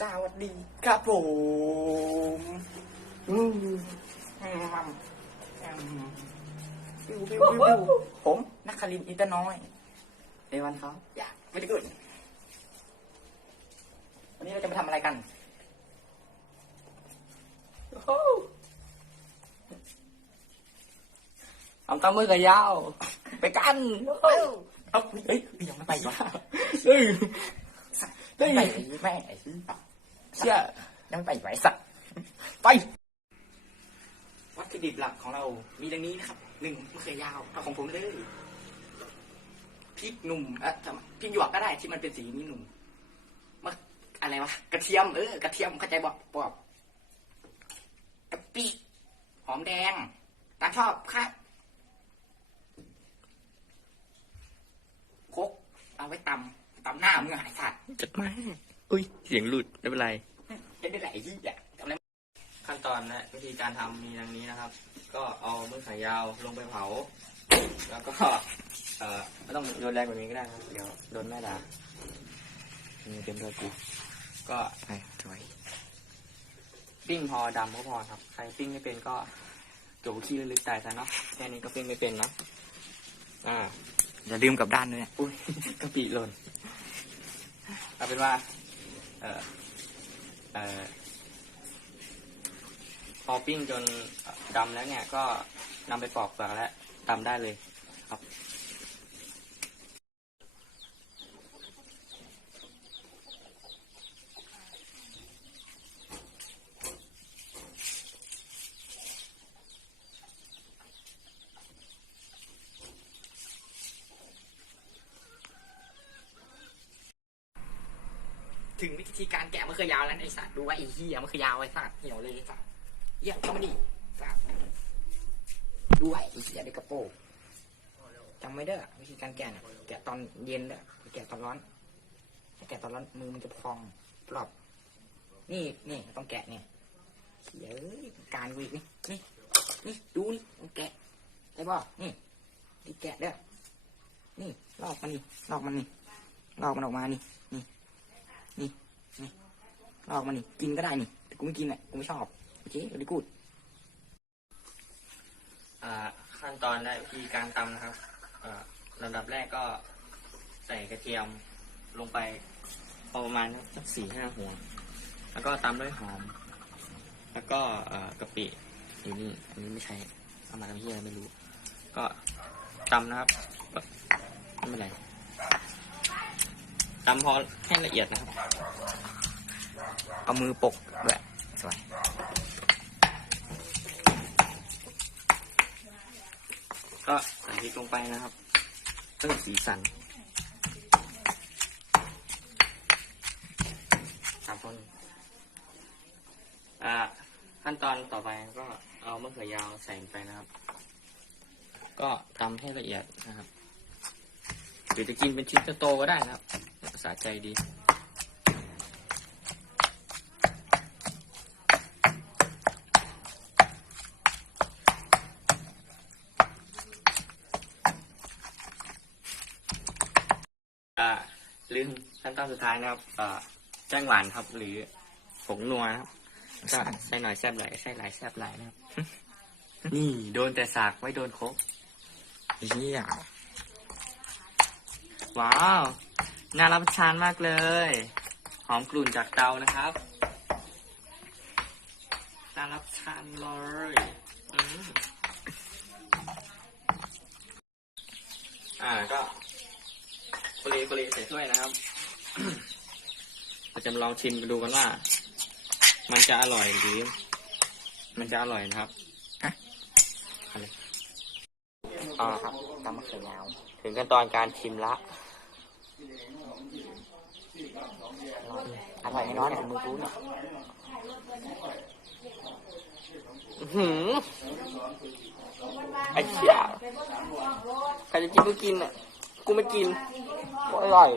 สวัสดีครับผมอืมอืมอืมปิวปิวปิวปิวผมนักคารินทร์อินเตอร์น้อยในวันเขาอยากไม่ได้เกิดวันนี้เราจะมาทำอะไรกันโอ้โหทำตามมือกับยาว ไปกันเอ้าเอาเฮ้ยยังไม่ไปวะเฮ้ยไม่ไปแม่ไอ้ เชี่ยยังไม่ไปอีกไว้สัตว์ไป วัตถุดิบหลักของเรามีดังนี้นะครับหนึ่งมะเขือยาวเอาของผมเลยพริกหนุ่มเอะทำพริกหยวกก็ได้ที่มันเป็นสีนี้หนุ่มมะอะไรวะกระเทียมเออกระเทียมเข้าใจบอกบอกกะปิหอมแดงตามชอบครับครกเอาไว้ตำตำหน้ามึงอะไอ้สัตว์จัดมา อุ้ยเสียงหลุดไม่เป็นไรจะได้ไหลที่อยากทำอะไรขั้นตอนและวิธีการทำมีดังนี้นะครับ ก็เอามือขายาวลงไปเผา แล้วก็เอ่อไม่ต้องโยนแรงแบบนี้ก็ได้ครับเดี๋ยวโดนแม่ด่านี่เป็นตัวกูก็ไอ้สวยปิ้งพอดำก็พอครับ ใครปิ้งไม่เป็นก็โจขี้ลึกๆตายซะเนาะแค่นี้ก็ปิ้งไม่เป็นเนาะอ่าอย่าลืมกลับด้านด้วยอุ้ยกะปิหล่นเอาเป็นว่าเอ่อเอ่อ พอปิ้งจนดำแล้วเนี่ย ก็นำไปปอกเปลือกแล้วตำได้เลยครับ ถึงวิธีการแกะมะเขือยาวแล้วไอ้สัตว์ดูว่าไอ้เหี้ยมะเขือยาวไอ้สัตว์เหี่ยวเลยไอ้สัตว์เหี้ยเข้ามาดิสัตว์ดูไว้ไอ้เหี้ยเด็กกระโปงจำไว้เด้อวิธีการแกะเนี่ยแกะตอนเย็นเด้อแกะตอนร้อนถ้าแกะตอนร้อนมือมันจะพองปลอบนี่นี่ต้องแกะเนี่ยเหี้ยการกูอีกนี่นี่นี่ดูนี่ต้องแกะได้ป่นี่นี่แกะเด้อนี่ลอกมันนี่ลอกมันนี่ลอกมันออกมานี่นี่ นี่นี่อกมานี่ กินก็ได้นี่ แต่กูไม่กินอะกูไม่ชอบ โอเคเดีกูดอ่า ขั้นตอนและวิธีการตำนะครับอ่าลำดับแรกก็ใส่กระเทียมลงไปพอประมาณสักสี่ห้าหัว แล้วก็ตามด้วยหอม แล้วก็เอ่อกะปิอยู่นี่ อันนี้ไม่ใช่เอามาทำที่อะไรไม่รู้ ก็ตำนะครับ ไม่เป็นไร ตำพอให้ละเอียดนะครับ เอามือปกด้วยสวยก็ใส่พริกลงไปนะครับเพิ่มสีสันสามคนอ่าขั้นตอนต่อไปก็เอามะเขือยาวใส่ลงไปนะครับ ก็ตำให้ละเอียดนะครับหรือจะกินเป็นชิ้นโตๆก็ได้นะครับ สะใจดีอ่าลืมขั้นตอนสุดท้ายนะครับอ่าแจ้งหวานครับ หรือผงนัวนะครับก็ใส่หน่อยแซ่บหลายใส่หลายแซ่บหลายนะครับ นี่โดนแต่สากไม่โดนครบเฮียว้าว น่ารับประทานมากเลย หอมกลุ่นจากเตานะครับ น่ารับประทานเลยอืมอ่าก็โคลีโคลีใส่ถ้วยนะครับเราจะมาลองชิมกันดูกันว่า มันจะอร่อยหรือมันจะอร่อยนะครับอ่าครับตำมะเขือยาว ถึงขั้นตอนการชิมละ อร่อยน่นอยเนี่ยมือกูเนี่ยอื้อหืมไอ้เชี่ยใครจะกินก็กินอะ กูไม่กินอร่อย